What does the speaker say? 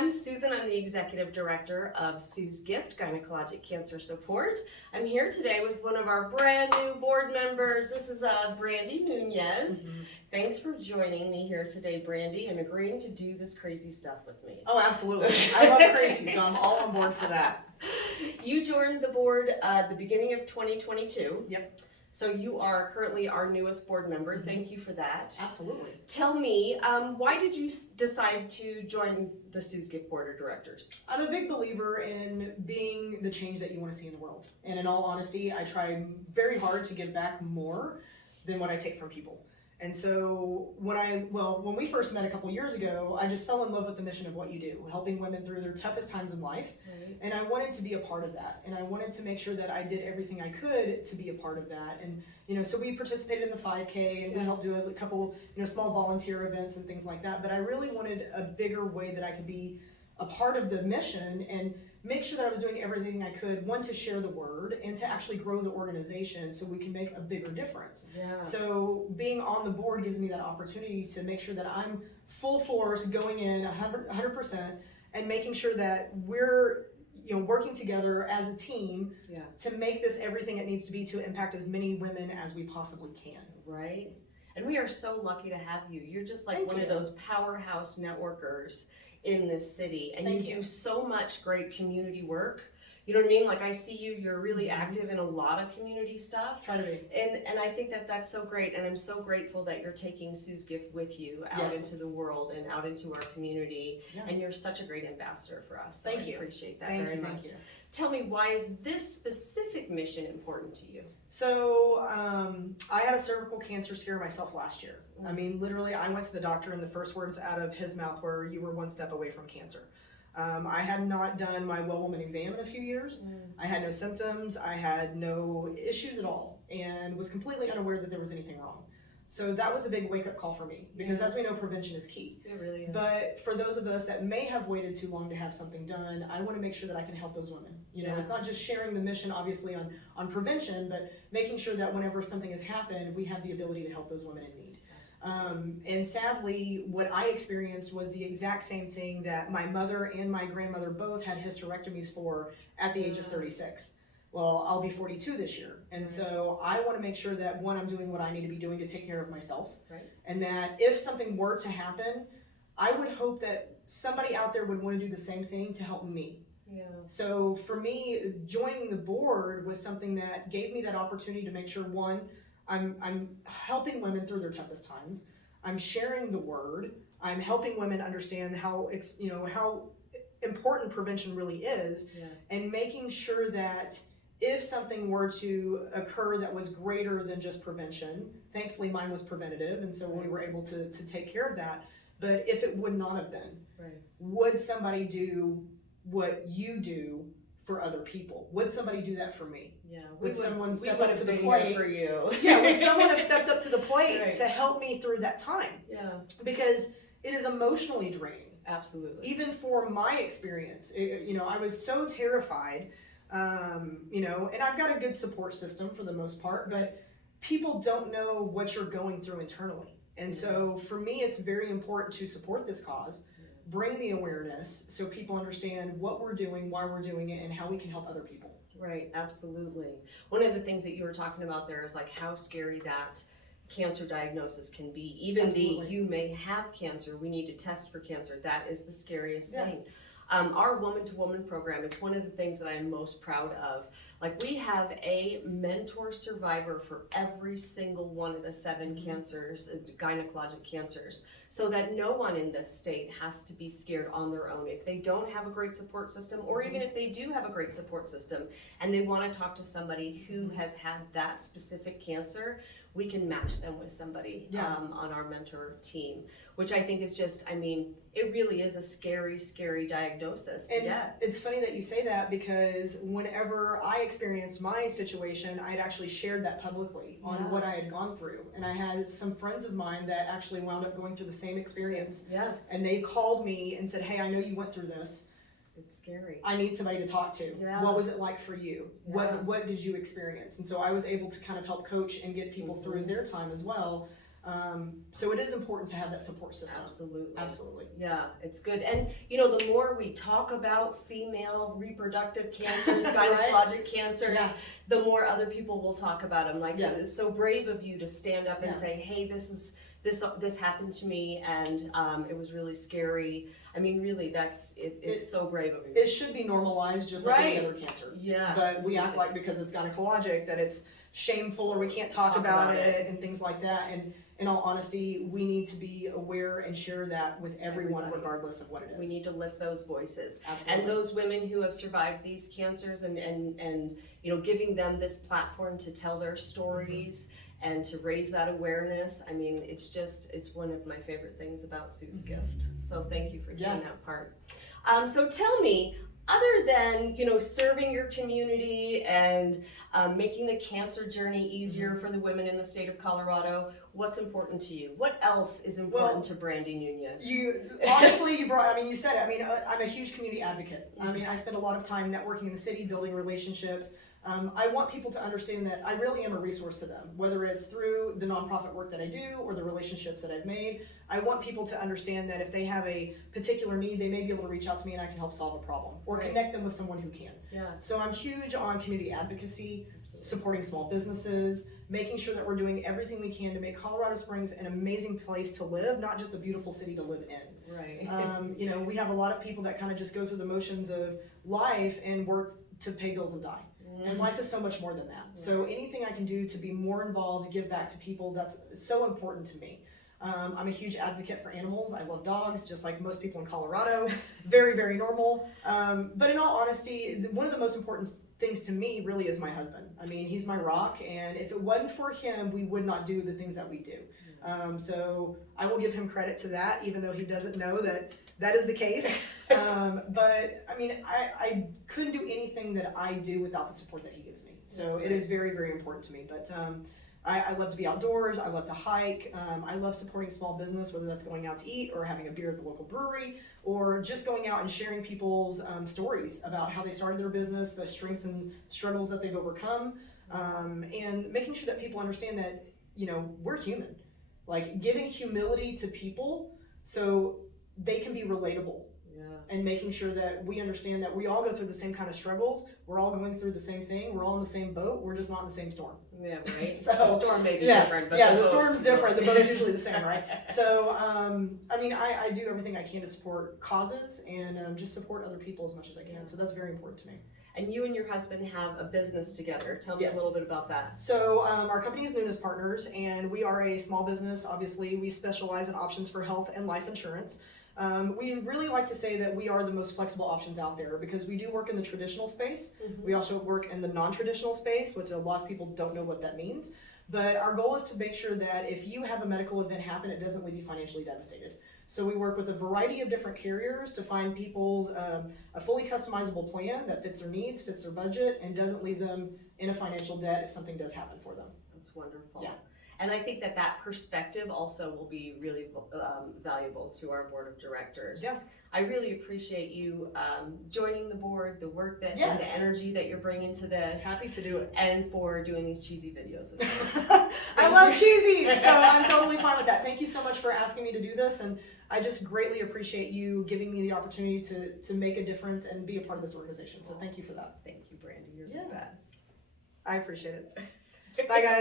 I'm Susan. I'm the Executive Director of Sue's Gift Gynecologic Cancer Support. I'm here today with one of our brand new board members. This is Brandy Nunes. Thanks for joining me here today, Brandy, and agreeing to do this crazy stuff with me. Oh, absolutely. I love crazy, so I'm all on board for that. You joined the board at the beginning of 2022. Yep. So you are currently our newest board member. Thank you for that. Absolutely. Tell me, why did you decide to join the Sue's Gift Board of Directors? I'm a big believer in being the change that you want to see in the world. And in all honesty, I try very hard to give back more than what I take from people. And so when we first met a couple years ago, I just fell in love with the mission of what you do, helping women through their toughest times in life. Right. And I wanted to be a part of that. And I wanted to make sure that I did everything I could to be a part of that. And, so we participated in the 5K and we helped do a couple, small volunteer events and things like that. But I really wanted a bigger way that I could be a part of the mission and make sure that I was doing everything I could, one, to share the word and to actually grow the organization so we can make a bigger difference. Yeah. So being on the board gives me that opportunity to make sure that I'm full force going in 100% and making sure that we're working together as a team to make this everything it needs to be to impact as many women as we possibly can. Right. And we are so lucky to have you. You're just like one of those powerhouse networkers in this city, and you do so much great community work. You know what I mean? Like I see you're really active in a lot of community stuff. Try to be. And I think that that's so great, and I'm so grateful that you're taking Sue's Gift with you out into the world and out into our community, and you're such a great ambassador for us. So Thank you. I appreciate that Thank very you, much. Thank you. Tell me, why is this specific mission important to you? So I had a cervical cancer scare myself last year. I mean, literally, I went to the doctor and the first words out of his mouth were, "You were one step away from cancer." I had not done my well woman exam in a few years. I had no symptoms. I had no issues at all and was completely unaware that there was anything wrong. So that was a big wake-up call for me because as we know, prevention is key. It really is. But for those of us that may have waited too long to have something done, I want to make sure that I can help those women. It's not just sharing the mission, obviously, on prevention, but making sure that whenever something has happened, we have the ability to help those women in need. And sadly, what I experienced was the exact same thing that my mother and my grandmother both had hysterectomies for at the age of 36. Well, I'll be 42 this year. And so I want to make sure that, one, I'm doing what I need to be doing to take care of myself. Right. And that if something were to happen, I would hope that somebody out there would want to do the same thing to help me. Yeah. So for me, joining the board was something that gave me that opportunity to make sure, one, I'm helping women through their toughest times. I'm sharing the word. I'm helping women understand how important prevention really is, and making sure that if something were to occur that was greater than just prevention, thankfully mine was preventative, and so we were able to take care of that. But if it would not have been, would somebody do what you do for other people? Would somebody do that for me? Yeah. Would someone step up to the plate for you? Yeah, would someone have stepped up to the plate to help me through that time? Yeah. Because it is emotionally draining. Absolutely. Even for my experience, I was so terrified, and I've got a good support system for the most part, but people don't know what you're going through internally. And so for me, it's very important to support this cause, bring the awareness so people understand what we're doing, why we're doing it, and how we can help other people. Right, absolutely. One of the things that you were talking about there is like how scary that cancer diagnosis can be. Even you may have cancer, we need to test for cancer. That is the scariest thing. Our woman-to-woman program, it's one of the things that I am most proud of. Like we have a mentor survivor for every single one of the 7 cancers, gynecologic cancers, so that no one in this state has to be scared on their own. If they don't have a great support system, or even if they do have a great support system and they want to talk to somebody who has had that specific cancer, we can match them with somebody on our mentor team, which I think is just, it really is a scary, scary diagnosis to get. It's funny that you say that because whenever I experienced my situation, I had actually shared that publicly on what I had gone through. And I had some friends of mine that actually wound up going through the same experience. Yes. And they called me and said, "Hey, I know you went through this. It's scary. I need somebody to talk to. Yeah. What was it like for you? Yeah. What did you experience?" And so I was able to kind of help coach and get people through their time as well. So it is important to have that support system. Absolutely. Absolutely. Yeah, it's good. And the more we talk about female reproductive cancers, gynecologic cancers, the more other people will talk about them. Like, it was so brave of you to stand up and say, hey, this happened to me, and it was really scary. I mean, really, it's so brave of you. It should be normalized just like any other cancer. Yeah. But we act like because it's gynecologic that it's shameful or we can't talk about it and things like that. And in all honesty, we need to be aware and share that with everyone regardless of what it is. We need to lift those voices. Absolutely. And those women who have survived these cancers and giving them this platform to tell their stories and to raise that awareness. I mean, it's one of my favorite things about Sue's gift. So thank you for doing that part. So tell me, other than serving your community and making the cancer journey easier for the women in the state of Colorado, what's important to you? What else is important to Brandy Nunes? You said it. I'm a huge community advocate. I spend a lot of time networking in the city, building relationships. I want people to understand that I really am a resource to them, whether it's through the nonprofit work that I do or the relationships that I've made. I want people to understand that if they have a particular need, they may be able to reach out to me and I can help solve a problem or connect them with someone who can. Yeah. So I'm huge on community advocacy, supporting small businesses, making sure that we're doing everything we can to make Colorado Springs an amazing place to live, not just a beautiful city to live in. Right. We have a lot of people that kind of just go through the motions of life and work to pay bills and die. And life is so much more than that. So anything I can do to be more involved, give back to people, that's so important to me. I'm a huge advocate for animals. I love dogs, just like most people in Colorado. Very, very normal. But in all honesty, one of the most important things to me really is my husband. He's my rock, and if it wasn't for him, we would not do the things that we do. So I will give him credit to that, even though he doesn't know that is the case. But I couldn't do anything that I do without the support that he gives me. So it is very, very important to me. But I love to be outdoors. I love to hike. I love supporting small business, whether that's going out to eat or having a beer at the local brewery, or just going out and sharing people's stories about how they started their business, the strengths and struggles that they've overcome, and making sure that people understand that, we're human. Like giving humility to people so they can be relatable. And making sure that we understand that we all go through the same kind of struggles. We're all going through the same thing. We're all in the same boat. We're just not in the same storm. Yeah, right. So the storm may be different, but the storm's different. The boat's usually the same, right? So, I do everything I can to support causes and just support other people as much as I can. So that's very important to me. And you and your husband have a business together. Tell me a little bit about that. So our company is Nunes Partners, and we are a small business. Obviously, we specialize in options for health and life insurance. We really like to say that we are the most flexible options out there because we do work in the traditional space. We also work in the non-traditional space, which a lot of people don't know what that means. But our goal is to make sure that if you have a medical event happen, it doesn't leave you financially devastated. So we work with a variety of different carriers to find people's a fully customizable plan that fits their needs, fits their budget, and doesn't leave them in a financial debt if something does happen for them. That's wonderful. Yeah. And I think that perspective also will be really valuable to our board of directors. Yeah. I really appreciate you joining the board, the work and the energy that you're bringing to this. Happy to do it. And for doing these cheesy videos with me. I love cheesy, so I'm totally fine with that. Thank you so much for asking me to do this, and I just greatly appreciate you giving me the opportunity to make a difference and be a part of this organization. So thank you for that. Thank you, Brandy. You're the best. I appreciate it. Bye, guys.